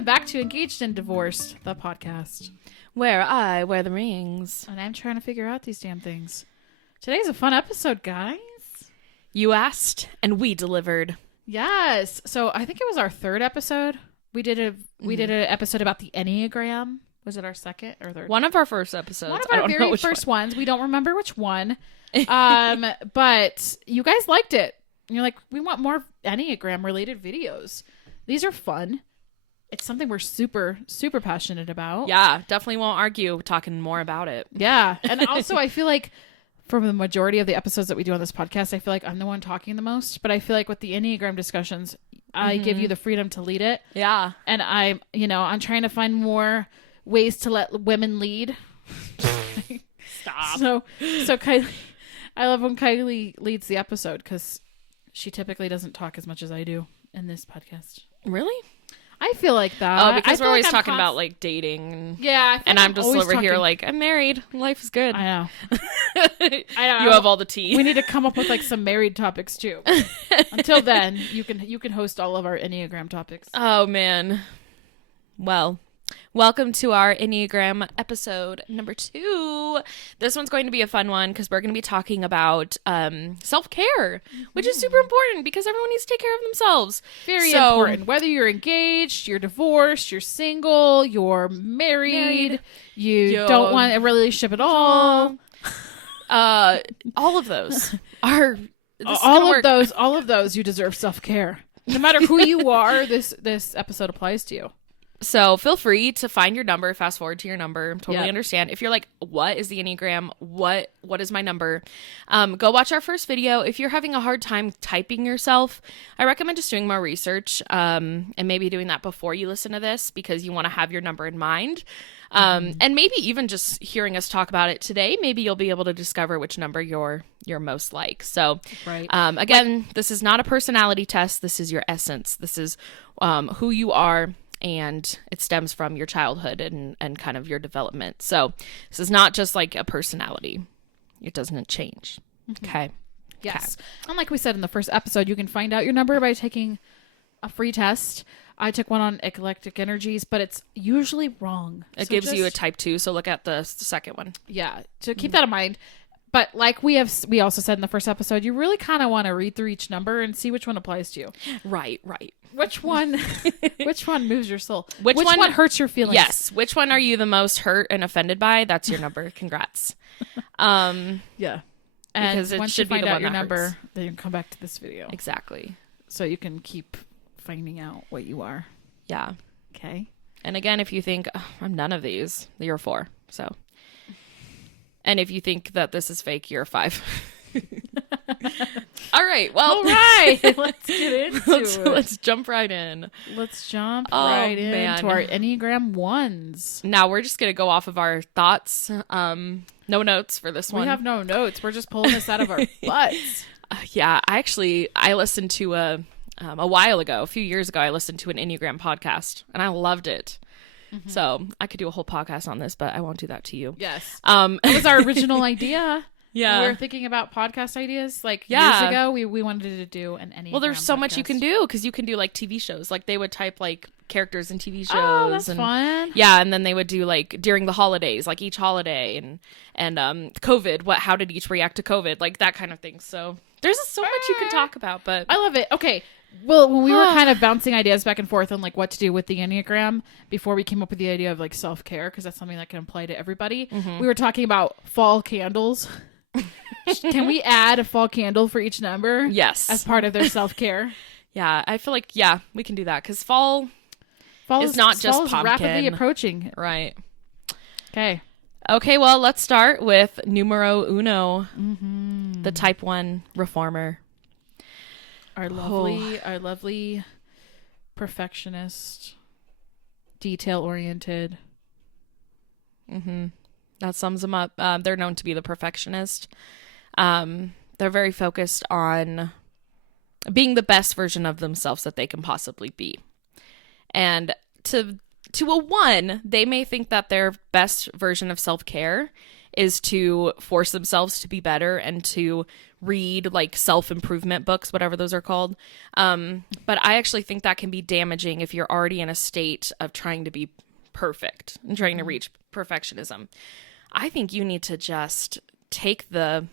Welcome back to Engaged and Divorced, the podcast. Where I wear the rings. And I'm trying to figure out these damn things. Today's a fun episode, guys. You asked, and we delivered. Yes. So I think it was our third episode. We did an episode about the Enneagram. Was it our second or third? One of our first episodes. One of our very first ones. We don't remember which one. But you guys liked it. And you're like, we want more Enneagram related videos. These are fun. It's something we're super, super passionate about. Yeah, definitely won't argue talking more about it. Yeah. And also I feel like for the majority of the episodes that we do on this podcast, I feel like I'm the one talking the most. But I feel like with the Enneagram discussions, I give you the freedom to lead it. Yeah. And I'm trying to find more ways to let women lead. Stop. So Kiley, I love when Kiley leads the episode because she typically doesn't talk as much as I do in this podcast. Really? I feel like that. Oh, because we're always talking about like dating. Yeah. And I'm just over here like, I'm married. Life is good. I know. You have all the tea. We need to come up with like some married topics too. Until then, you can host all of our Enneagram topics. Oh, man. Well, welcome to our Enneagram episode number 2. This one's going to be a fun one because we're going to be talking about self-care, which is super important because everyone needs to take care of themselves. Very important. Whether you're engaged, you're divorced, you're single, you're married. You don't want a relationship at all. All of those are... All of those, you deserve self-care. No matter who you are, this episode applies to you. So feel free to find your number, fast forward to your number. Totally understand. If you're like, what is the Enneagram? What is my number? Go watch our first video. If you're having a hard time typing yourself, I recommend just doing more research and maybe doing that before you listen to this because you want to have your number in mind. And maybe even just hearing us talk about it today, maybe you'll be able to discover which number you're most like. So again, this is not a personality test. This is your essence. This is who you are. And it stems from your childhood and kind of your development. So this is not just like a personality. It doesn't change. Okay. Yes. And like we said in the first episode, you can find out your number by taking a free test. I took one on eclectic energies, but it's usually wrong. It gives you a type 2. So look at the second one. Yeah. So keep that in mind. But like we also said in the first episode, you really kind of want to read through each number and see which one applies to you. Right. Which one moves your soul? Which one hurts your feelings? Yes. Which one are you the most hurt and offended by? That's your number. Congrats. Yeah. And because once you find out your number, then you can come back to this video. Exactly. So you can keep finding out what you are. Yeah. Okay. And again, if you think, I'm none of these, you're a 4. So. And if you think that this is fake, you're a 5. All right. Well, all right. Let's get into it. Let's jump right in. Let's jump right into our Enneagram 1s. Now we're just going to go off of our thoughts. No notes for this one. We have no notes. We're just pulling this out of our butts. Yeah. I listened to a while ago, a few years ago, I listened to an Enneagram podcast and I loved it. So I could do a whole podcast on this, but I won't do that to you. Yes. It was our original idea. Yeah. We were thinking about podcast ideas years ago. We wanted to do an Enneagram. Well, there's so much you can do because you can do like TV shows. Like they would type like characters in TV shows. Oh, that's fun. Yeah. And then they would do like during the holidays, like each holiday and COVID. How did each react to COVID? Like that kind of thing. So there's so much you can talk about, but I love it. Okay. Well, when we were kind of bouncing ideas back and forth on like what to do with the Enneagram before we came up with the idea of like self-care, because that's something that can apply to everybody, we were talking about fall candles. Can we add a fall candle for each number? Yes. As part of their self-care? Yeah, I feel like, we can do that because fall is not just pumpkin. Rapidly approaching. Right. Okay. Okay, well, let's start with numero uno, the type 1 reformer. Our lovely perfectionist, detail-oriented. That sums them up. They're known to be the perfectionist. They're very focused on being the best version of themselves that they can possibly be. And to a 1, they may think that their best version of self-care is to force themselves to be better and to read like self-improvement books, whatever those are called. But I actually think that can be damaging if you're already in a state of trying to be perfect and trying to reach perfectionism. I think you need to just take the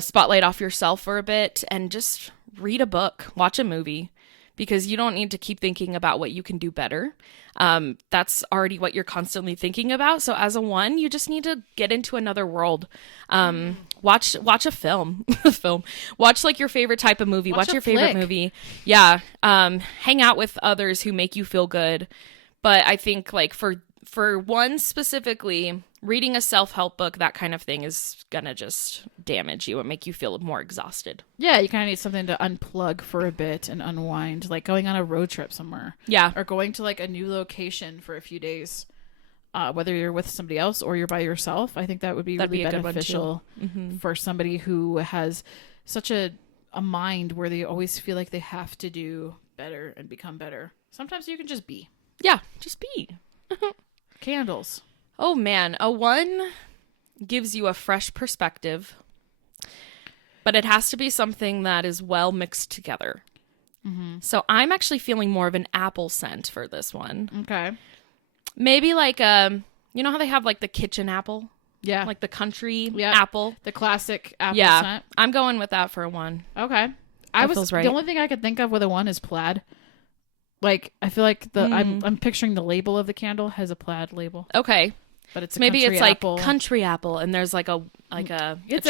spotlight off yourself for a bit and just read a book, watch a movie, because you don't need to keep thinking about what you can do better. That's already what you're constantly thinking about. So as a 1, you just need to get into another world. Watch a film, watch like your favorite type of movie, watch your favorite movie. Yeah. Hang out with others who make you feel good. But I think like for 1 specifically, reading a self-help book, that kind of thing is gonna just damage you and make you feel more exhausted. Yeah, you kind of need something to unplug for a bit and unwind, like going on a road trip somewhere. Yeah. Or going to like a new location for a few days, whether you're with somebody else or you're by yourself. I think that would be really beneficial for somebody who has such a mind where they always feel like they have to do better and become better. Sometimes you can just be. Yeah, just be. Candles. Oh man, a 1 gives you a fresh perspective, but it has to be something that is well mixed together. So I'm actually feeling more of an apple scent for this one. Okay. Maybe like you know how they have like the kitchen apple? Yeah. Like the country apple. The classic apple scent. I'm going with that for a 1. Okay. Feels right. The only thing I could think of with a 1 is plaid. Like I feel like I'm picturing the label of the candle has a plaid label. Okay. But it's maybe it's apple. like country apple and there's like a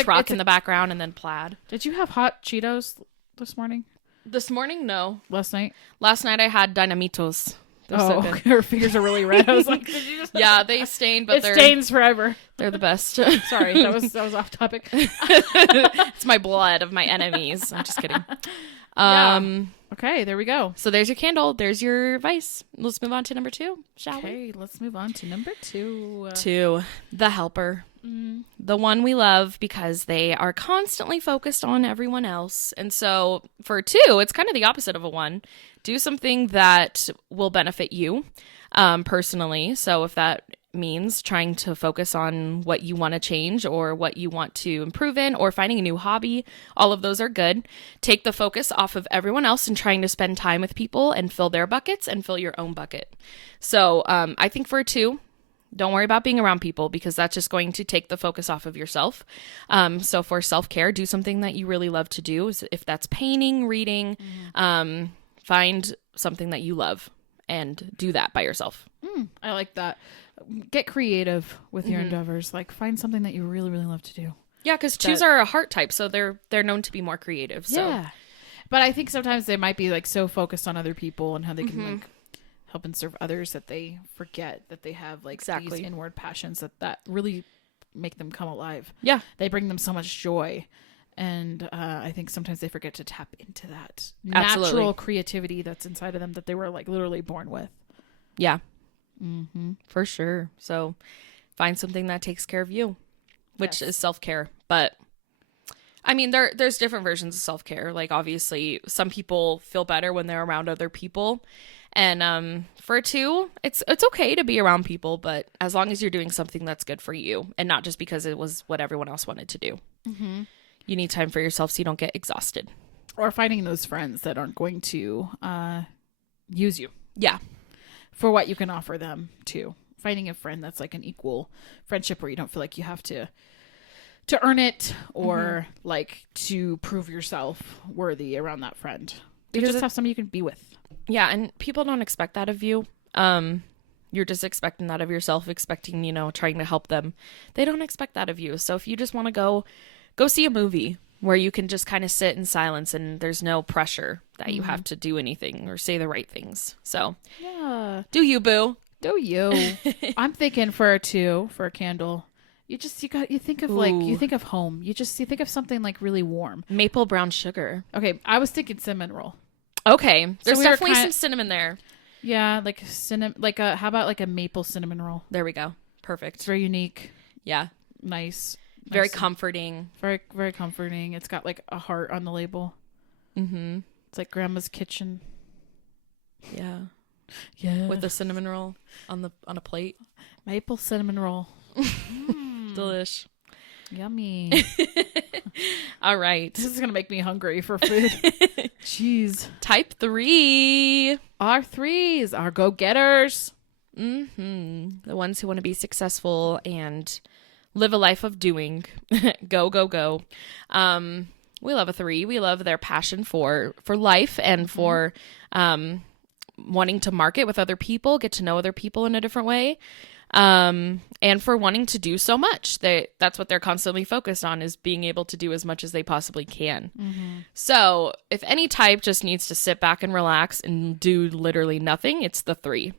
truck in the background and then plaid. Did you have hot Cheetos this morning? This morning, no. Last night I had Dynamitos. They're so good. Her fingers are really red. I was like, did you just... Yeah, they stain, but it stains forever. They're the best. Sorry, that was off topic. It's my blood of my enemies. I'm just kidding. Okay, there we go. So there's your candle. There's your advice. Let's move on to number 2, shall we? Okay, let's move on to number 2. 2, the helper. The one we love because they are constantly focused on everyone else. And so for 2, it's kind of the opposite of a 1. Do something that will benefit you personally. So if that means trying to focus on what you want to change or what you want to improve in or finding a new hobby, all of those are good. Take the focus off of everyone else and trying to spend time with people and fill their buckets and fill your own bucket. So I think for 2, don't worry about being around people because that's just going to take the focus off of yourself. So for self-care, do something that you really love to do. If that's painting, reading, find something that you love and do that by yourself. I like that. Get creative with your endeavors. Like find something that you really, really love to do. Yeah, because 2s are a heart type, so they're known to be more creative. So. Yeah, but I think sometimes they might be like so focused on other people and how they can like help and serve others that they forget that they have like these inward passions that really make them come alive. Yeah, they bring them so much joy. And I think sometimes they forget to tap into that Absolutely. natural creativity that's inside of them that they were like literally born with. Yeah. For sure. So find something that takes care of you, which is self-care. But I mean, there's different versions of self-care. Like obviously some people feel better when they're around other people. And for 2, it's okay to be around people, but as long as you're doing something that's good for you and not just because it was what everyone else wanted to do. You need time for yourself so you don't get exhausted. Or finding those friends that aren't going to use you. Yeah. For what you can offer them too. Finding a friend that's like an equal friendship where you don't feel like you have to earn it or like to prove yourself worthy around that friend. You just have somebody you can be with. Yeah, and people don't expect that of you. You're just expecting that of yourself, expecting, trying to help them. They don't expect that of you. So if you just want to go see a movie where you can just kind of sit in silence and there's no pressure that you have to do anything or say the right things. So yeah, do you, boo? Do you? I'm thinking for a 2 for a candle. You think of home. You think of something like really warm. Maple brown sugar. Okay, I was thinking cinnamon roll. Okay, there's definitely some cinnamon there. Yeah, like cinnamon. Like how about like a maple cinnamon roll? There we go. Perfect. It's very unique. Yeah. Nice. Very comforting. Very, very comforting. It's got like a heart on the label. It's like grandma's kitchen. Yeah. Yeah. With a cinnamon roll on a plate. Maple cinnamon roll. Delish. Yummy. All right. This is going to make me hungry for food. Jeez. Type 3. Our 3s, our go-getters. The ones who want to be successful and live a life of doing. Go, go, go. We love a 3. We love their passion for life and for wanting to market with other people, get to know other people in a different way. And for wanting to do so much. That's what they're constantly focused on, is being able to do as much as they possibly can. So if any type just needs to sit back and relax and do literally nothing, it's the 3.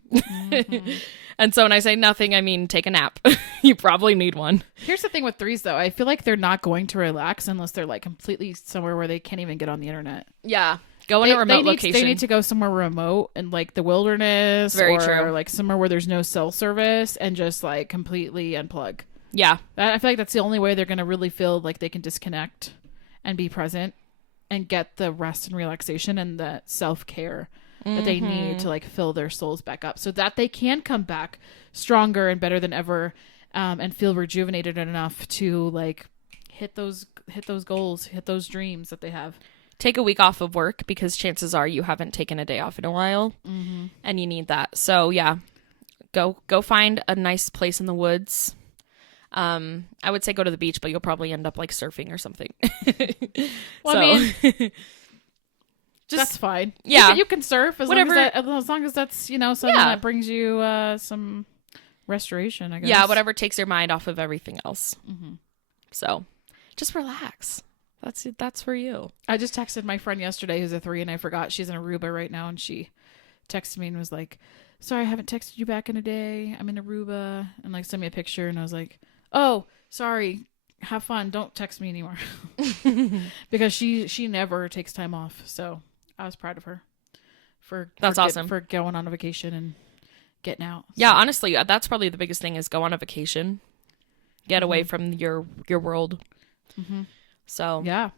And so when I say nothing, I mean take a nap. You probably need one. Here's the thing with 3s, though. I feel like they're not going to relax unless they're like completely somewhere where they can't even get on the internet. Yeah. Go in a remote location. They need to go somewhere remote in like the wilderness, Very or true. like somewhere where there's no cell service, and just like completely unplug. Yeah. I feel like that's the only way they're going to really feel like they can disconnect and be present and get the rest and relaxation and the self-care that they need to like fill their souls back up so that they can come back stronger and better than ever, and feel rejuvenated enough to like hit those goals, hit those dreams that they have. Take a week off of work, because chances are you haven't taken a day off in a while, and you need that. So yeah, go find a nice place in the woods. I would say go to the beach, but you'll probably end up like surfing or something. Well, I mean, that's fine. Yeah, you can surf as long as that's something that brings you some restoration, I guess. Yeah, whatever takes your mind off of everything else. So just relax. That's for you. I just texted my friend yesterday who's a 3, and I forgot she's in Aruba right now, and she texted me and was like, sorry, I haven't texted you back in a day. I'm in Aruba, and like sent me a picture, and I was like, oh, sorry. Have fun. Don't text me anymore. Because she never takes time off. So I was proud of her That's awesome. For going on a vacation and getting out. Yeah, so. Honestly, that's probably the biggest thing, is go on a vacation. Get away from your world. So yeah,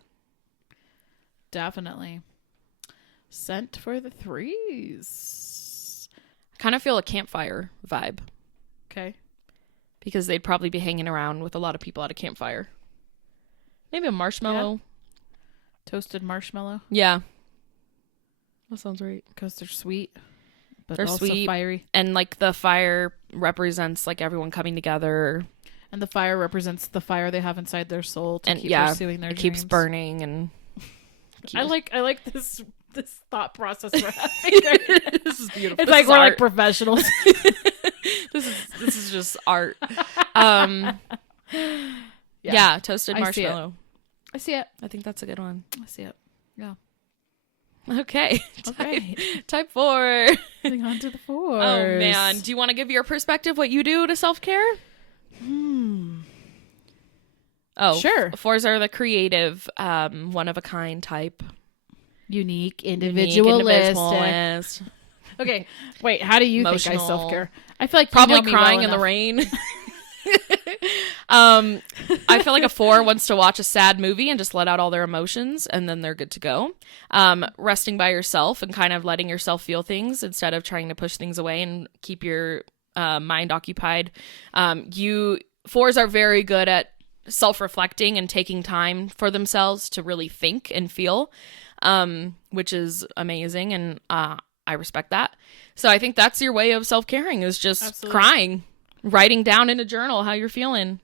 definitely. Scent for the 3s. Kind of feel a campfire vibe. Okay. Because they'd probably be hanging around with a lot of people at a campfire. Maybe a marshmallow. Yeah. Toasted marshmallow. Yeah. That sounds right. Because they're sweet. But they're also sweet, fiery. And like the fire represents like everyone coming together. And the fire represents the fire they have inside their soul to keep pursuing their dreams. Keeps burning and I like this thought process we're having. This is beautiful. It's like we're like professionals. This is just art. Yeah, toasted marshmallow. I see it. I think that's a good one. I see it. Yeah. Okay. Type 4. Moving on to the 4s. Oh man, do you want to give your perspective what you do to self-care? Oh, sure. 4s are the creative, one of a kind type. Unique, individualist. Okay, wait. How do you think I self-care? I feel like probably crying in the rain. I feel like a 4 wants to watch a sad movie and just let out all their emotions, and then they're good to go. Resting by yourself and kind of letting yourself feel things instead of trying to push things away and keep your mind occupied. 4s are very good at self-reflecting and taking time for themselves to really think and feel, which is amazing, and I respect that. So I think that's your way of self-caring, is just crying, writing down in a journal how you're feeling.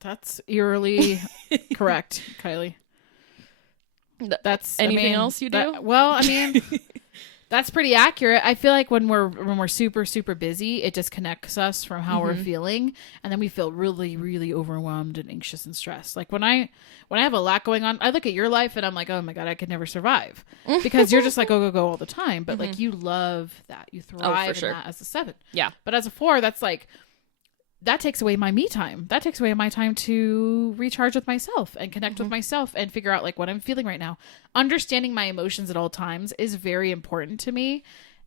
That's eerily correct, Kylie. That's anything else you do? That's pretty accurate. I feel like when we're super, super busy, it disconnects us from how we're feeling. And then we feel really, really overwhelmed and anxious and stressed. Like when I have a lot going on, I look at your life and I'm like, oh my God, I could never survive. Because you're just like, go all the time. But like you love that. You thrive in that as a 7. Yeah. But as a 4, that's like, that takes away my me time. That takes away my time to recharge with myself and connect with myself and figure out like what I'm feeling right now. Understanding my emotions at all times is very important to me.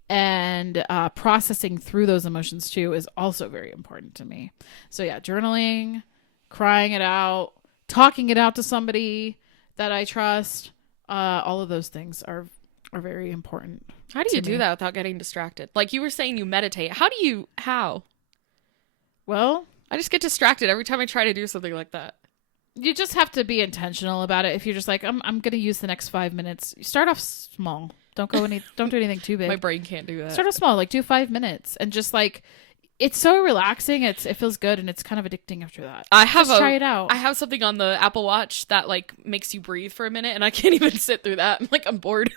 And processing through those emotions too is also very important to me. So yeah, journaling, crying it out, talking it out to somebody that I trust. All of those things are very important. How do you do that without getting distracted? Like you were saying, you meditate. How? Well, I just get distracted every time I try to do something like that. You just have to be intentional about it. If you're just like, I'm going to use the next 5 minutes. Start off small. Don't do anything too big. My brain can't do that. Start off small, like do 5 minutes, and just like, it's so relaxing. It feels good, and it's kind of addicting after that. Try it out. I have something on the Apple Watch that like makes you breathe for a minute, and I can't even sit through that. I'm bored.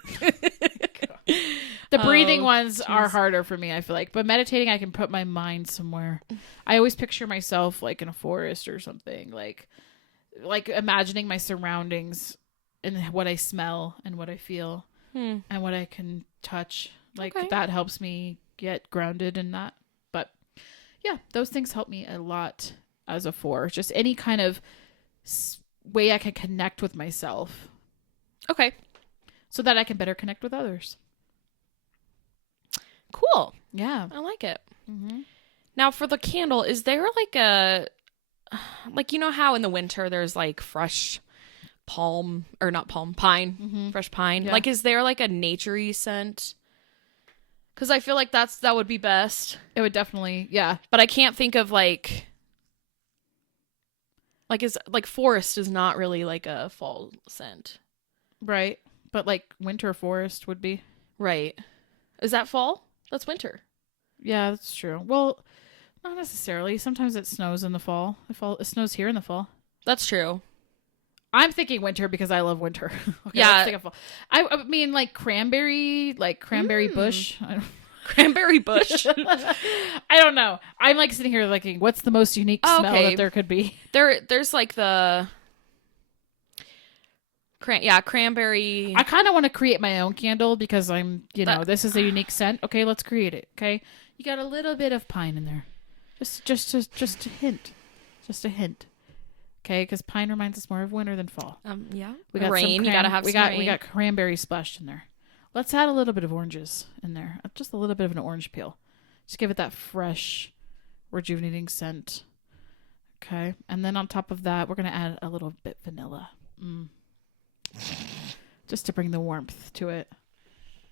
The breathing ones are harder for me, I feel like. But meditating, I can put my mind somewhere. I always picture myself like in a forest or something, like imagining my surroundings and what I smell and what I feel and what I can touch. Like that helps me get grounded in that. But yeah, those things help me a lot as a 4. Just any kind of way I can connect with myself. Okay. So that I can better connect with others. Cool. Yeah. I like it. Mm-hmm. Now for the candle, is there like you know how in the winter there's like fresh pine, fresh pine? Yeah. Like, is there like a naturey scent? Because I feel like that would be best. It would definitely, yeah. But I can't think of like forest is not really like a fall scent. Right. But like winter forest would be. Right. Is that fall? That's winter. Yeah, that's true. Well, not necessarily. Sometimes it snows in the fall. It snows here in the fall. That's true. I'm thinking winter because I love winter. Okay, yeah. Let's think of fall. I mean like cranberry bush. Cranberry bush. I don't know. I'm like sitting here thinking, what's the most unique smell that there could be? There's like the cranberry. I kind of want to create my own candle because this is a unique scent. Okay, let's create it. Okay, you got a little bit of pine in there, just a hint, Okay, because pine reminds us more of winter than fall. Yeah. We got rain. You gotta have some rain. We got cranberry splashed in there. Let's add a little bit of oranges in there, just a little bit of an orange peel. Just give it that fresh, rejuvenating scent. Okay, and then on top of that, we're gonna add a little bit vanilla. Just to bring the warmth to it.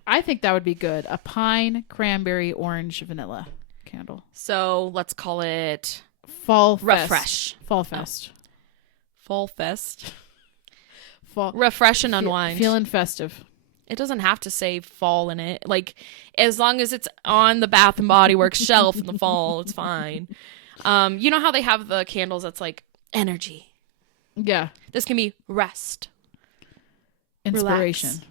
I think that would be good. A pine, cranberry, orange, vanilla candle. So let's call it Fall Refresh. Fest. Fall Fest. Fall Fest. Fall. Refresh and unwind. Feeling festive. It doesn't have to say fall in it. Like, as long as it's on the Bath and Body Works shelf in the fall, it's fine. You know how they have the candles that's like energy? Yeah. This can be rest. Inspiration. Relax.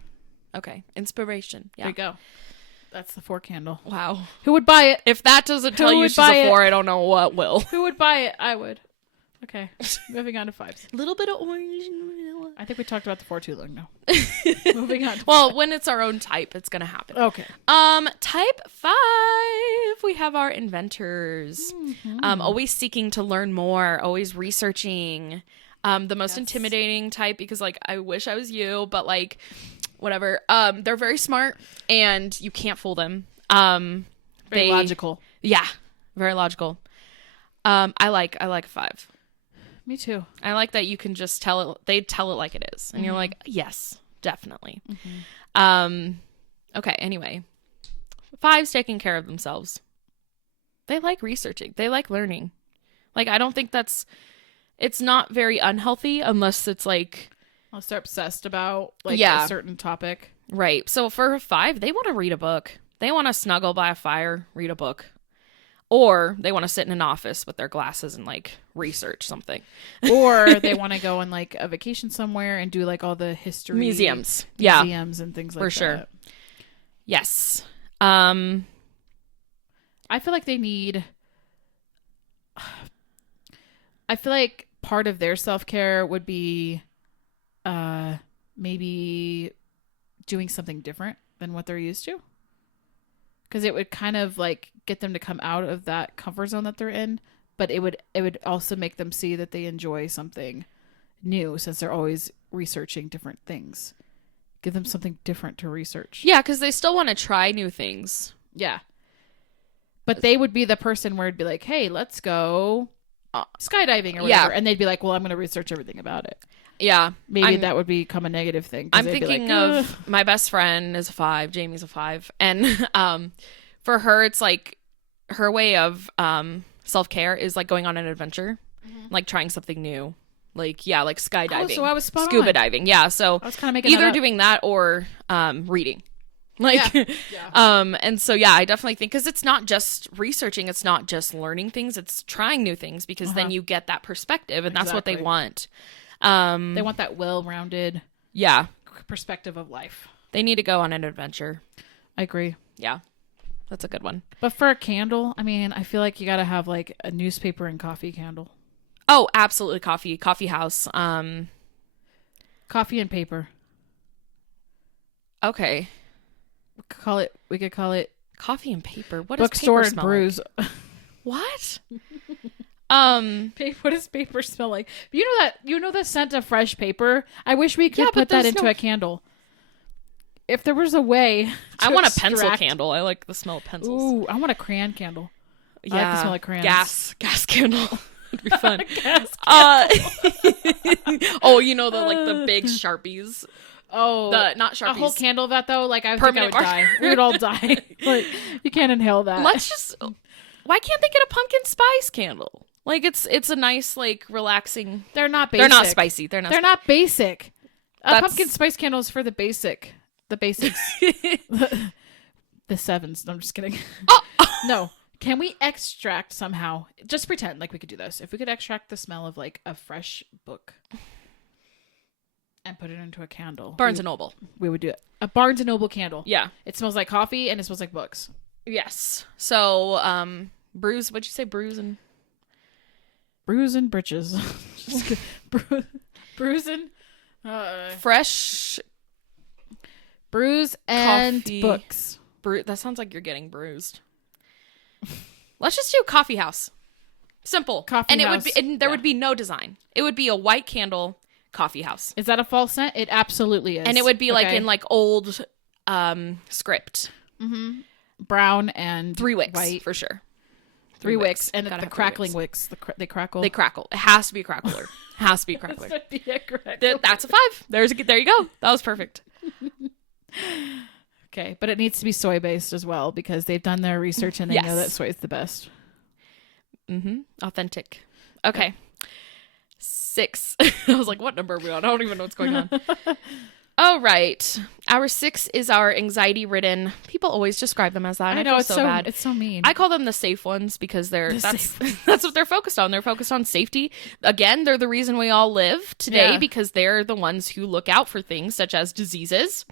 Okay. Inspiration. Yeah. There you go. That's the 4 candle. Wow. Who would buy it? If that doesn't tell you she's a 4, I don't know what will. Who would buy it? I would. Okay. Moving on to 5s. A little bit of orange and vanilla. I think we talked about the 4 too long now. Moving on. Well, when it's our own type, it's going to happen. Okay. Type 5, we have our inventors. Mm-hmm. Always seeking to learn more, always researching. The most intimidating type, because like I wish I was you, but like whatever. They're very smart and you can't fool them. Very logical. Yeah, very logical. I like a 5. Me too. I like that you can just tell it. They tell it like it is, and you're like, yes, definitely. Okay. Anyway, 5's taking care of themselves. They like researching. They like learning. Like, I don't think it's not very unhealthy unless it's like, unless they're obsessed about like a certain topic. Right. So for a 5, they want to read a book. They want to snuggle by a fire, read a book. Or they want to sit in an office with their glasses and like research something. Or they want to go on like a vacation somewhere and do like all the history museums and things like that. For sure. Yes. I feel like they need, I feel like part of their self-care would be maybe doing something different than what they're used to. Because it would kind of like get them to come out of that comfort zone that they're in, but it would also make them see that they enjoy something new since they're always researching different things. Give them something different to research. Yeah, because they still want to try new things. Yeah. But they would be the person where it'd be like, hey, let's go skydiving or whatever. Yeah. And they'd be like, well, I'm going to research everything about it. Yeah. Maybe that would become a negative thing. I'm thinking of my best friend is a 5. Jamie's a 5. And for her, it's like her way of self-care is like going on an adventure, like trying something new. Like, like skydiving. Oh, so I was spot scuba on. diving. Yeah. So I was kind of making either doing that or reading. Like, and so, I definitely think, because it's not just researching, it's not just learning things, it's trying new things, because then you get that perspective, and that's what they want. They want that well-rounded perspective of life. They need to go on an adventure. I agree. Yeah. That's a good one. But for a candle, I mean, I feel like you got to have like a newspaper and coffee candle. Oh, absolutely. Coffee house. Coffee and paper. Okay. We could call it coffee and paper. What bookstore does and paper brews. like? What? What does paper smell like? You know the scent of fresh paper? I wish we could put that into a candle. If there was a way I want a pencil candle. I like the smell of pencils. Ooh, I want a crayon candle. Yeah. I like the smell of crayons. Gas candle. Would be fun. Oh, you know, the big Sharpies. Oh, not Sharpies. A whole candle of that though, like I Permanent think I would die. We would all die. Like, you can't inhale that. Why can't they get a pumpkin spice candle? Like it's a nice, like, relaxing. They're not basic. They're not spicy. They're not basic. A pumpkin spice candle is for the basics. The sevens. No, I'm just kidding. Oh. No. Can we extract somehow? Just pretend like we could do this. If we could extract the smell of like a fresh book and put it into a candle. Barnes and Noble. We would do it. A Barnes and Noble candle. Yeah. It smells like coffee and it smells like books. Yes. So, brews. What'd you say? Brews and britches. Brews and fresh brews and coffee. Books. That sounds like you're getting bruised. Let's just do coffee house. Simple. Coffee house. There would be no design. It would be a white candle coffee house. Is that a false scent? It absolutely is. And it would be like in like old script. Mm-hmm. Brown and 3 wicks white for sure. 3 wicks and the crackling wicks. They crackle. They crackle. It has to be a crackler. Has to be a crackler. That's a 5. There you go. That was perfect. Okay, but it needs to be soy based as well because they've done their research and they know that soy is the best. Mm-hmm. Authentic. Okay. 6. I was like, what number are we on? I don't even know what's going on. All right. Our 6 is our anxiety-ridden. People always describe them as that. I know, it's so bad. It's so mean. I call them the safe ones because that's what they're focused on. They're focused on safety. Again, they're the reason we all live today because they're the ones who look out for things such as diseases.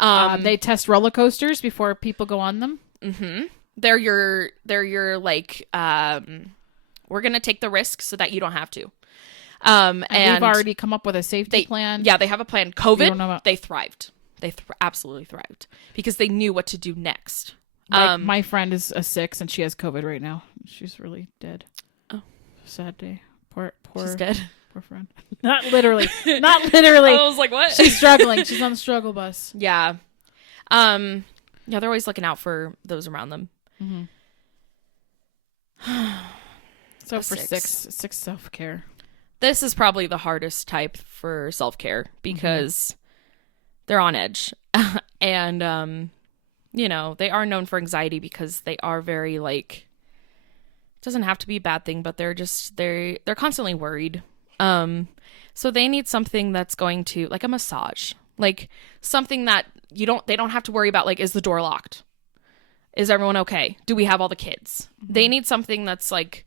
They test roller coasters before people go on them. Mm-hmm. They're your like, we're going to take the risk so that you don't have to. And we've already come up with a safety plan. Yeah, they have a plan. COVID, they thrived. They absolutely thrived because they knew what to do next. My friend is a 6 and she has COVID right now. She's really dead. Oh, sad day. Poor. She's dead. Poor friend. Not literally. Not literally. I was like, what? She's struggling. She's on the struggle bus. Yeah. Yeah, they're always looking out for those around them. Mm-hmm. So for 6 self-care. This is probably the hardest type for self-care because they're on edge. And, they are known for anxiety because they are very, like, it doesn't have to be a bad thing, but they're constantly worried. So they need something that's going to, like a massage, like something that they don't have to worry about, like, is the door locked? Is everyone okay? Do we have all the kids? Mm-hmm. They need something that's like,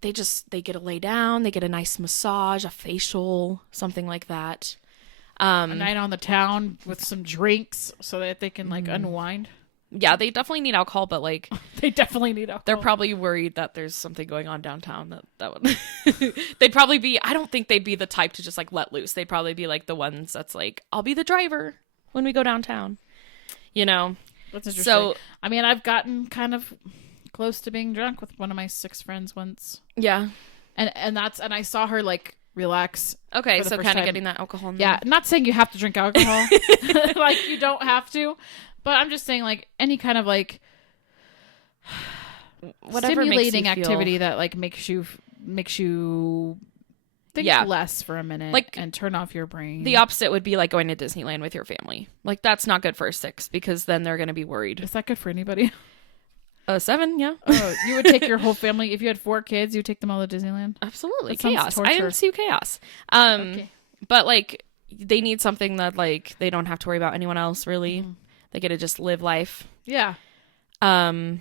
they get to lay down, they get a nice massage, a facial, something like that. A night on the town with some drinks so that they can like unwind. Yeah, they definitely need alcohol, but like they definitely need alcohol. They're probably worried that there's something going on downtown that would they'd probably be, I don't think they'd be the type to just like let loose. They'd probably be like the ones that's like, I'll be the driver when we go downtown. That's interesting. So I mean, I've gotten kind of close to being drunk with one of my 6 friends once. Yeah. And I saw her like relax. Okay, so kind of getting that alcohol in there. Yeah, not saying you have to drink alcohol. Like you don't have to. But I'm just saying like any kind of like whatever stimulating makes you activity that like makes you think less for a minute, like, and turn off your brain. The opposite would be like going to Disneyland with your family. Like that's not good for a 6 because then they're going to be worried. Is that good for anybody? 7, yeah. Oh, you would take your whole family if you had 4 kids. You would take them all to Disneyland. Absolutely, That sounds chaos. torture. I ensue chaos. Okay. But like they need something that like they don't have to worry about anyone else really. Mm-hmm. They get to just live life. Yeah. And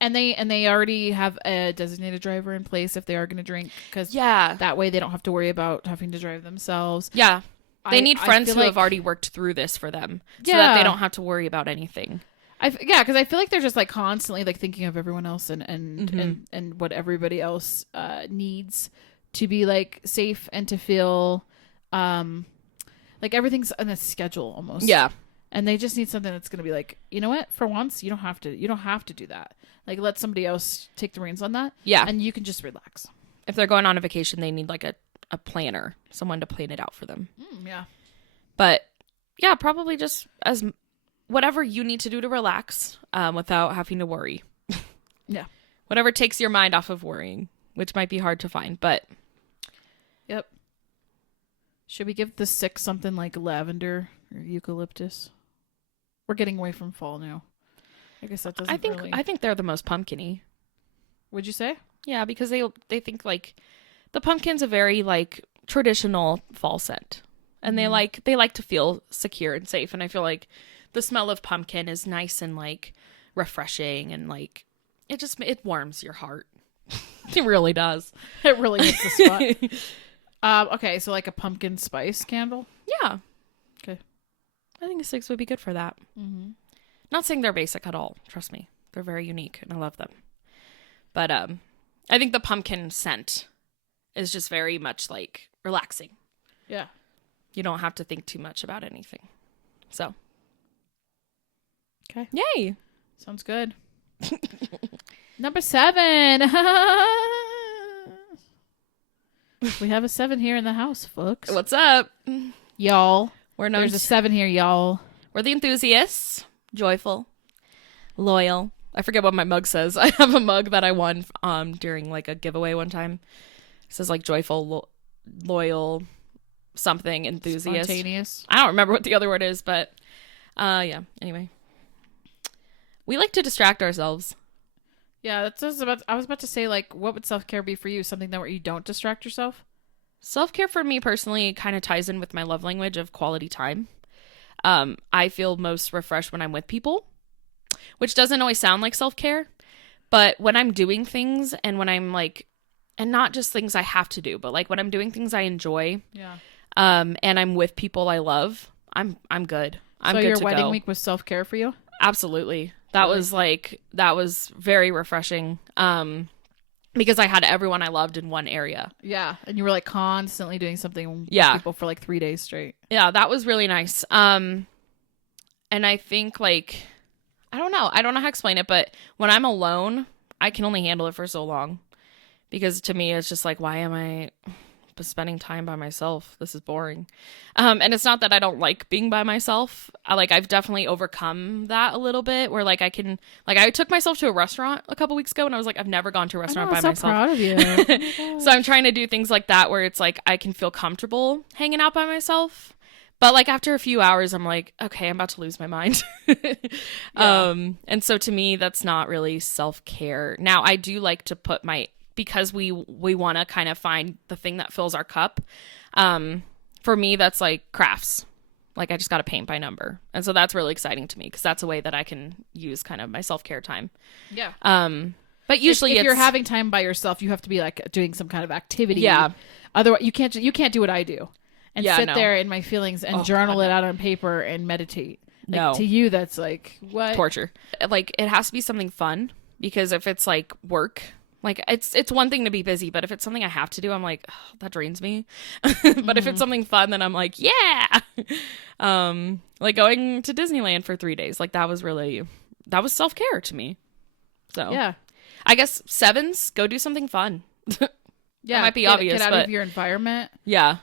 they already have a designated driver in place if they are going to drink, because that way they don't have to worry about having to drive themselves. Yeah. They need friends who like, have already worked through this for them, so that they don't have to worry about anything. Because I feel like they're just like constantly like thinking of everyone else and what everybody else needs to be like safe and to feel like everything's on a schedule almost. Yeah. And they just need something that's going to be like, you know what? For once, you don't have to do that. Like, let somebody else take the reins on that. Yeah. And you can just relax. If they're going on a vacation, they need like a planner, someone to plan it out for them. Yeah. But yeah, probably just as whatever you need to do to relax without having to worry. Yeah. Whatever takes your mind off of worrying, which might be hard to find, but. Yep. Should we give the 6 something like lavender or eucalyptus? We're getting away from fall now. I guess that doesn't I think they're the most pumpkin-y. Would you say? Yeah, because they think like the pumpkin's a very like traditional fall scent. And they like to feel secure and safe, and I feel like the smell of pumpkin is nice and like refreshing, and like it warms your heart. It really does. It really hits the spot. Okay, so like a pumpkin spice candle? Yeah. Okay. I think a 6 would be good for that. Mm-hmm. Not saying they're basic at all. Trust me. They're very unique, and I love them. But I think the pumpkin scent is just very much like relaxing. Yeah. You don't have to think too much about anything. So. Okay. Yay. Sounds good. Number 7. We have a 7 here in the house, folks. What's up? Y'all. There's a 7 here, y'all. We're the enthusiasts. Joyful. Loyal. I forget what my mug says. I have a mug that I won during like a giveaway one time. It says like joyful, loyal, something, enthusiast. Spontaneous. I don't remember what the other word is, but yeah. Anyway. We like to distract ourselves. Yeah, I was about to say, like, what would self-care be for you? Something that where you don't distract yourself? Self-care for me personally kind of ties in with my love language of quality time. I feel most refreshed when I'm with people, which doesn't always sound like self-care, but when I'm doing things and when I'm like, and not just things I have to do, but like when I'm doing things I enjoy, and I'm with people I love, I'm good. I'm good to go. So your wedding week was self-care for you? Absolutely. That was very refreshing. Because I had everyone I loved in one area. Yeah. And you were like constantly doing something with people for like 3 days straight. Yeah, that was really nice. And I think like, I don't know how to explain it, but when I'm alone, I can only handle it for so long. Because to me, it's just like, why am I spending time by myself? This is boring. And it's not that I don't like being by myself. I've definitely overcome that a little bit where like I can, like I took myself to a restaurant a couple weeks ago and I was like, I've never gone to a restaurant by myself. I'm so proud of you. So I'm trying to do things like that where it's like I can feel comfortable hanging out by myself. But like after a few hours, I'm like, okay, I'm about to lose my mind. And so to me, that's not really self-care. Now I do like to put because we want to kind of find the thing that fills our cup. For me, that's like crafts. Like I just got to paint by number. And so that's really exciting to me because that's a way that I can use kind of my self-care time. Yeah. But usually if you're having time by yourself, you have to be like doing some kind of activity. Yeah. Otherwise you can't do what I do and sit there in my feelings and journal it out on paper and meditate. Like, no. To you, that's like what? Torture. Like it has to be something fun because if it's like work, like it's one thing to be busy, but if it's something I have to do, I'm like, oh, that drains me. But if it's something fun, then I'm like, yeah. Like going to Disneyland for 3 days, like that was self-care to me. So yeah, I guess 7s, go do something fun. Yeah, that might be obvious. Get out of your environment. Yeah,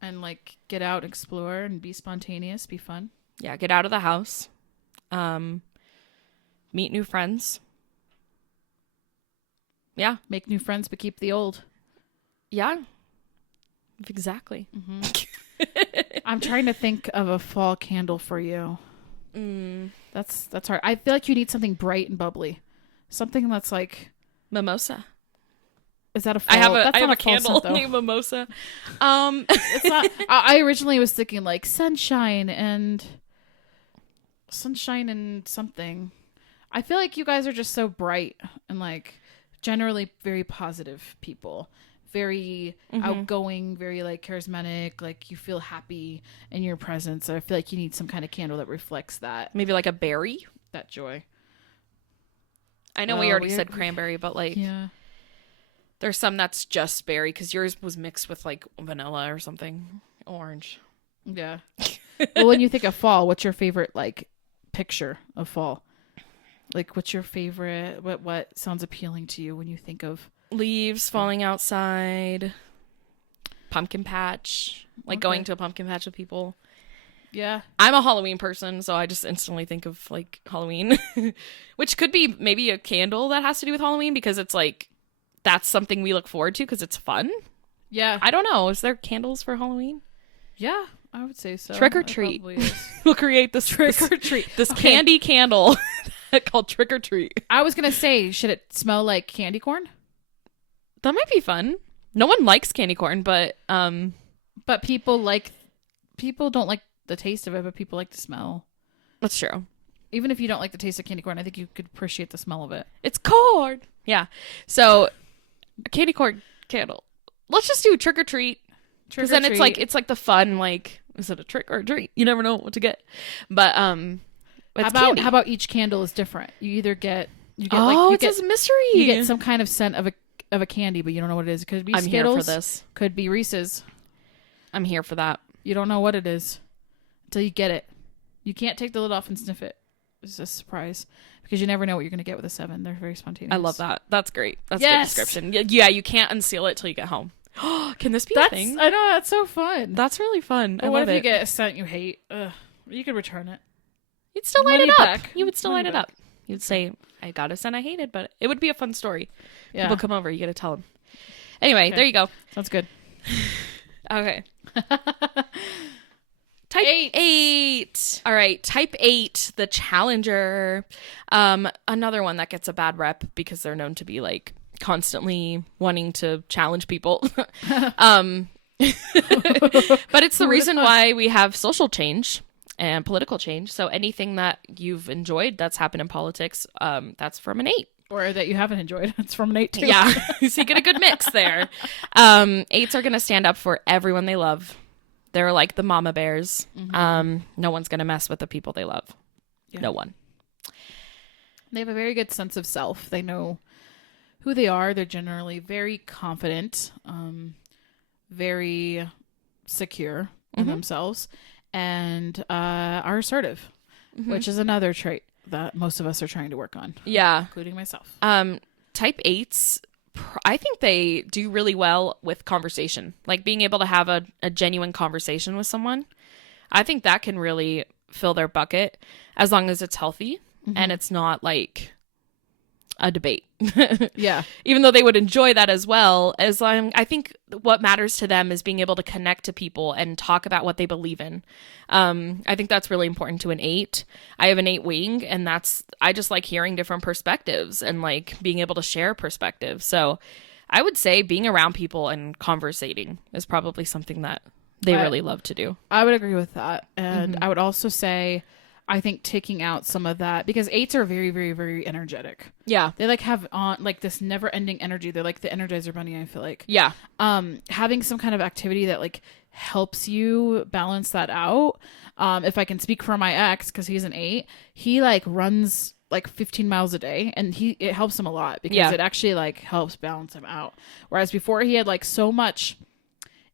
and like get out, explore, and be spontaneous, be fun. Yeah, get out of the house. Meet new friends. Yeah. Make new friends, but keep the old. Yeah. Exactly. Mm-hmm. I'm trying to think of a fall candle for you. That's hard. I feel like you need something bright and bubbly. something that's like Mimosa. Is that a fall? I have a fall candle scent, named Mimosa. It's not. I originally was thinking like sunshine and something. I feel like you guys are just so bright and like generally very positive people, very outgoing, very like charismatic. Like you feel happy in your presence. So I feel like you need some kind of candle that reflects that. Maybe like a berry. That joy. I know we already said cranberry, but like. Yeah. There's some that's just berry because yours was mixed with like vanilla or something. Orange. Yeah. Well, when you think of fall, what's your favorite like picture of fall? Like, what's your favorite? What sounds appealing to you when you think of leaves falling outside? Pumpkin patch. Like going to a pumpkin patch with people. Yeah. I'm a Halloween person, so I just instantly think of like Halloween, which could be maybe a candle that has to do with Halloween because it's like. That's something we look forward to because it's fun. Yeah. I don't know. Is there candles for Halloween? Yeah, I would say so. Trick or treat. We'll create this trick or treat. This candy candle called Trick or Treat. I was going to say, should it smell like candy corn? That might be fun. No one likes candy corn, but people don't like the taste of it, but people like the smell. That's true. Even if you don't like the taste of candy corn, I think you could appreciate the smell of it. It's corn. Yeah. So a candy corn candle. Let's just do trick or treat. Because then it's like the fun, like, is it a trick or a treat? You never know what to get. But how about each candle is different? You get it's a mystery. You get some kind of scent of a candy, but you don't know what it is. It could be Skittles. I'm here for this. Could be Reese's. I'm here for that. You don't know what it is until you get it. You can't take the lid off and sniff it. It's a surprise. Because you never know what you're going to get with a 7. They're very spontaneous. I love that. That's great. That's a good description. Yeah, you can't unseal it till you get home. Can this be a thing? I know, that's so fun. That's really fun. Well, what if you get a scent you hate? You could return it. You'd still light it up. You would still light it up. You'd say, I got a scent I hated, but it would be a fun story. Yeah. People come over, you got to tell them. Anyway, there you go. Sounds good. Okay. Type 8. All right. Type 8, the challenger. Another one that gets a bad rep because they're known to be like constantly wanting to challenge people. But it's the reason why we have social change and political change. So anything that you've enjoyed that's happened in politics, that's from an 8. Or that you haven't enjoyed. It's from an 8 too. Yeah. So you get a good mix there. 8s are going to stand up for everyone they love. They're like the mama bears. No one's going to mess with the people they love. Yeah. No one. They have a very good sense of self. They know who they are. They're generally very confident, very secure in themselves, and are assertive, which is another trait that most of us are trying to work on. Yeah. Including myself. Type 8s, I think they do really well with conversation, like being able to have a genuine conversation with someone. I think that can really fill their bucket as long as it's healthy and it's not like a debate. Yeah. Even though they would enjoy that as well, I think what matters to them is being able to connect to people and talk about what they believe in. I think that's really important to an 8. I have an 8 wing, and I just like hearing different perspectives and like being able to share perspectives. So I would say being around people and conversating is probably something that they really love to do. I would agree with that. And I would also say, I think taking out some of that, because 8s are very, very, very energetic. Yeah. They like have on like this never ending energy. They're like the Energizer Bunny, I feel like. Yeah. Having some kind of activity that like helps you balance that out. If I can speak for my ex, because he's an 8, he like runs like 15 miles a day, and it helps him a lot because it actually like helps balance him out. Whereas before he had like so much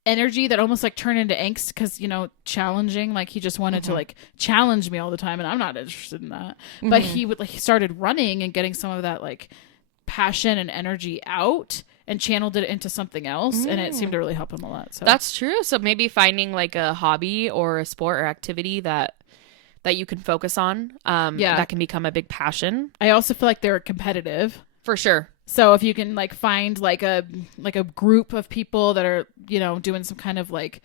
energy that almost like turned into angst because, challenging, like he just wanted to like challenge me all the time, and I'm not interested in that. But he started running and getting some of that like passion and energy out and channeled it into something else, and it seemed to really help him a lot. So that's true. So maybe finding like a hobby or a sport or activity that you can focus on, that can become a big passion. I also feel like they're competitive. For sure. So if you can like find like a group of people that are, doing some kind of like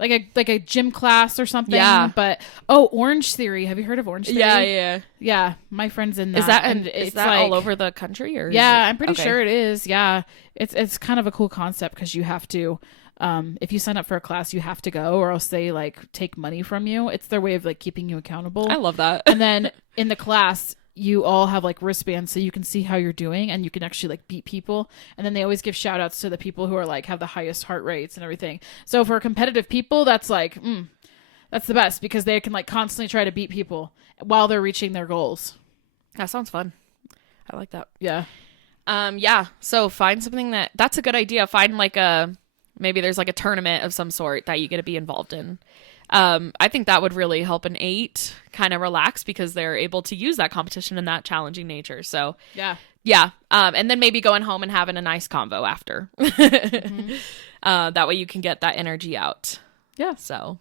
like a gym class or something. Yeah. But Orange Theory. Have you heard of Orange Theory? Yeah. My friend's in that. Is that all over the country or? Yeah, I'm pretty sure it is. Yeah, it's kind of a cool concept because you have to. If you sign up for a class, you have to go, or else they like take money from you. It's their way of like keeping you accountable. I love that. And then in the class, you all have like wristbands so you can see how you're doing, and you can actually like beat people. And then they always give shout outs to the people who are like have the highest heart rates and everything. So for competitive people, that's like that's the best because they can like constantly try to beat people while they're reaching their goals. That sounds fun. I like that. Yeah. Yeah. So find something that's a good idea. Find like maybe there's like a tournament of some sort that you get to be involved in. I think that would really help an 8 kind of relax because they're able to use that competition in that challenging nature. So yeah. And then maybe going home and having a nice convo after. That way you can get that energy out. Yeah. So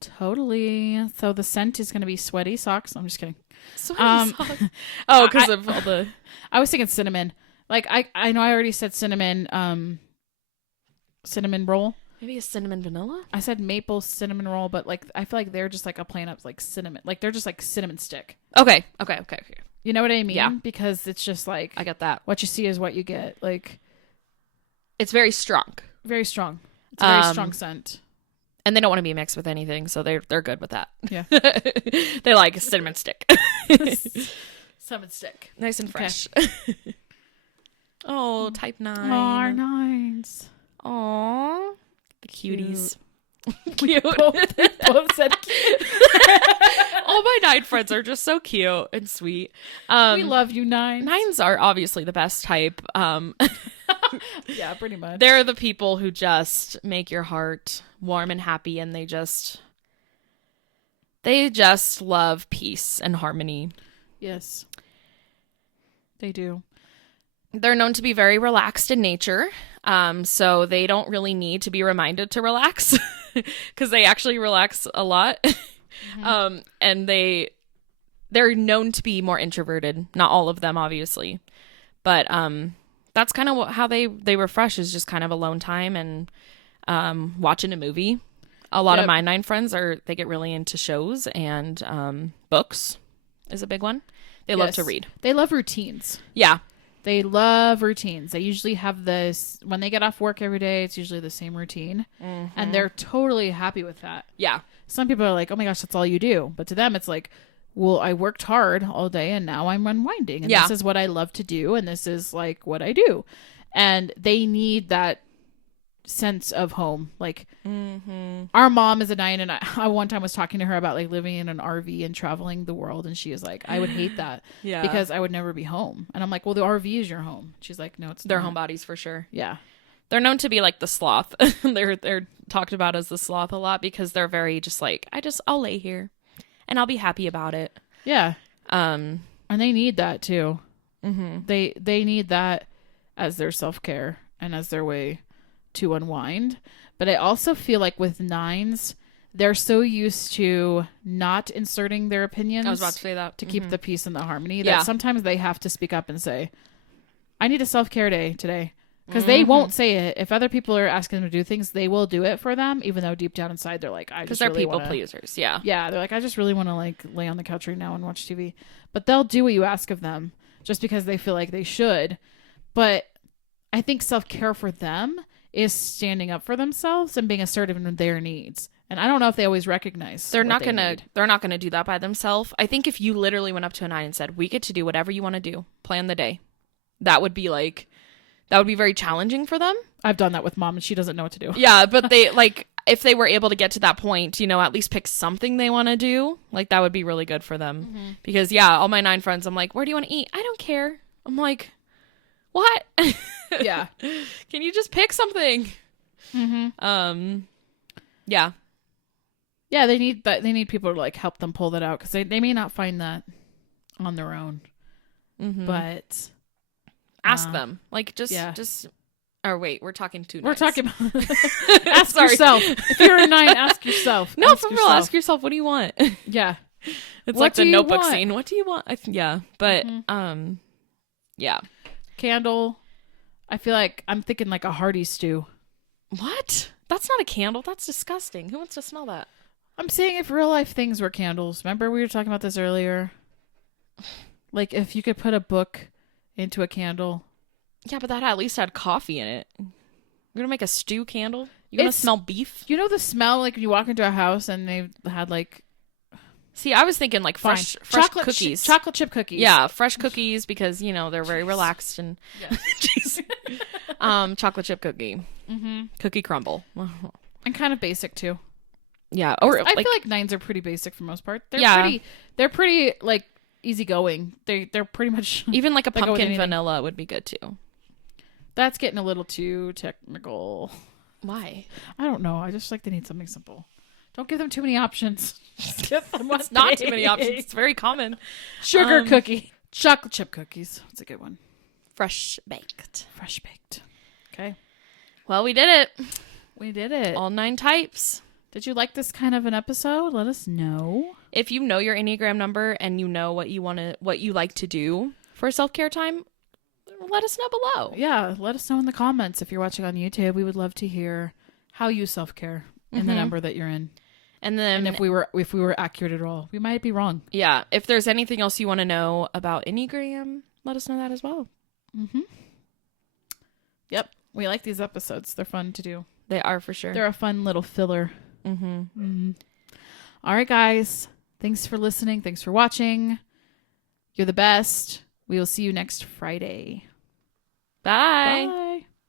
totally. So the scent is going to be sweaty socks. I'm just kidding. Sweaty socks. Oh, because of all the. I was thinking cinnamon. Like I know I already said cinnamon roll. Maybe a cinnamon vanilla? I said maple cinnamon roll, but like I feel like they're just like a plain up like cinnamon. Like they're just like cinnamon stick. Okay. You know what I mean? Yeah. Because it's just like I get that. What you see is what you get. Like it's very strong. Very strong. It's a very strong scent. And they don't want to be mixed with anything, so they're good with that. Yeah. They like a cinnamon stick. Cinnamon stick. Nice and fresh. Oh, type 9. Our 9s. Aw. The cuties. Cute. Both said cute. All my 9 friends are just so cute and sweet. We love you, 9s. 9s are obviously the best type. Yeah, pretty much. They're the people who just make your heart warm and happy, and they just love peace and harmony. Yes. They do. They're known to be very relaxed in nature. So they don't really need to be reminded to relax because they actually relax a lot. And they're known to be more introverted. Not all of them, obviously, but that's kind of how they refresh is just kind of alone time and watching a movie. A lot of my 9 friends they get really into shows and books is a big one. They love to read. They love routines. Yeah. They love routines. They usually have this when they get off work every day. It's usually the same routine, and they're totally happy with that. Yeah. Some people are like, "Oh my gosh, that's all you do," but to them, it's like, "Well, I worked hard all day, and now I'm unwinding, and this is what I love to do, and this is like what I do," and they need that sense of home. Like our mom is a 9, and I one time was talking to her about like living in an RV and traveling the world, and she is like, I would hate that because I would never be home. And I'm like, well, the RV is your home. She's like, no, it's they're not. homebodies for sure. Yeah. They're known to be like the sloth. They're talked about as the sloth a lot because they're very just like, I'll lay here and I'll be happy about it. Yeah. And they need that too. They need that as their self-care and as their way to unwind. But I also feel like with 9s, they're so used to not inserting their opinions. I was about to say that. To keep the peace and the harmony that sometimes they have to speak up and say, I need a self-care day today. Because they won't say it. If other people are asking them to do things, they will do it for them, even though deep down inside they're like, because they're people pleasers. Yeah. Yeah. They're like, I just really want to like lay on the couch right now and watch TV. But they'll do what you ask of them just because they feel like they should. But I think self-care for them is standing up for themselves and being assertive in their needs. And I don't know if they always recognize they're not gonna do that by themselves. I think if you literally went up to a 9 and said, we get to do whatever you want to do, plan the day, that would be very challenging for them. I've done that with mom and she doesn't know what to do. Yeah, but they like if they were able to get to that point, at least pick something they want to do, like that would be really good for them. Because all my 9 friends, I'm like, where do you want to eat? I don't care. I'm like, what? Yeah. Can you just pick something? Yeah. Yeah, they need that. They need people to like help them pull that out because they may not find that on their own. But ask them, like, just. Or wait, we're talking to. We're talking about. Ask yourself. If you're a 9, ask yourself. No, for real. Ask yourself. What do you want? Yeah. It's like the Notebook scene. What do you want? But yeah. Candle. I feel like I'm thinking like a hearty stew. What? That's not a candle. That's disgusting. Who wants to smell that? I'm saying if real life things were candles. Remember we were talking about this earlier? Like if you could put a book into a candle. Yeah, but that at least had coffee in it. You're going to make a stew candle? You're going to smell beef? You know the smell like when you walk into a house and they had like... See, I was thinking like fresh chocolate cookies. Chocolate chip cookies. Yeah, fresh cookies because, you know, they're very relaxed and... chocolate chip cookie. Mm-hmm. Cookie crumble. And kind of basic too. Yeah. Or I feel like 9s are pretty basic for the most part. They're pretty like easygoing. They're pretty much... Even like a pumpkin vanilla would be good too. That's getting a little too technical. Why? I don't know. I just like they need something simple. Don't give them too many options. It's not too many options. It's very common. Sugar cookie. Chocolate chip cookies. That's a good one. Fresh baked. Okay. Well, we did it. All 9 types. Did you like this kind of an episode? Let us know. If you know your Enneagram number and you know what you like to do for self-care time, let us know below. Yeah, let us know in the comments. If you're watching on YouTube, we would love to hear how you self-care in the number that you're in. And then if we were accurate at all. We might be wrong. Yeah. If there's anything else you want to know about Enneagram, let us know that as well. Mm-hmm. Yep. We like these episodes. They're fun to do. They are for sure. They're a fun little filler. Mm-hmm. Mm-hmm. All right, guys. Thanks for listening. Thanks for watching. You're the best. We will see you next Friday. Bye. Bye.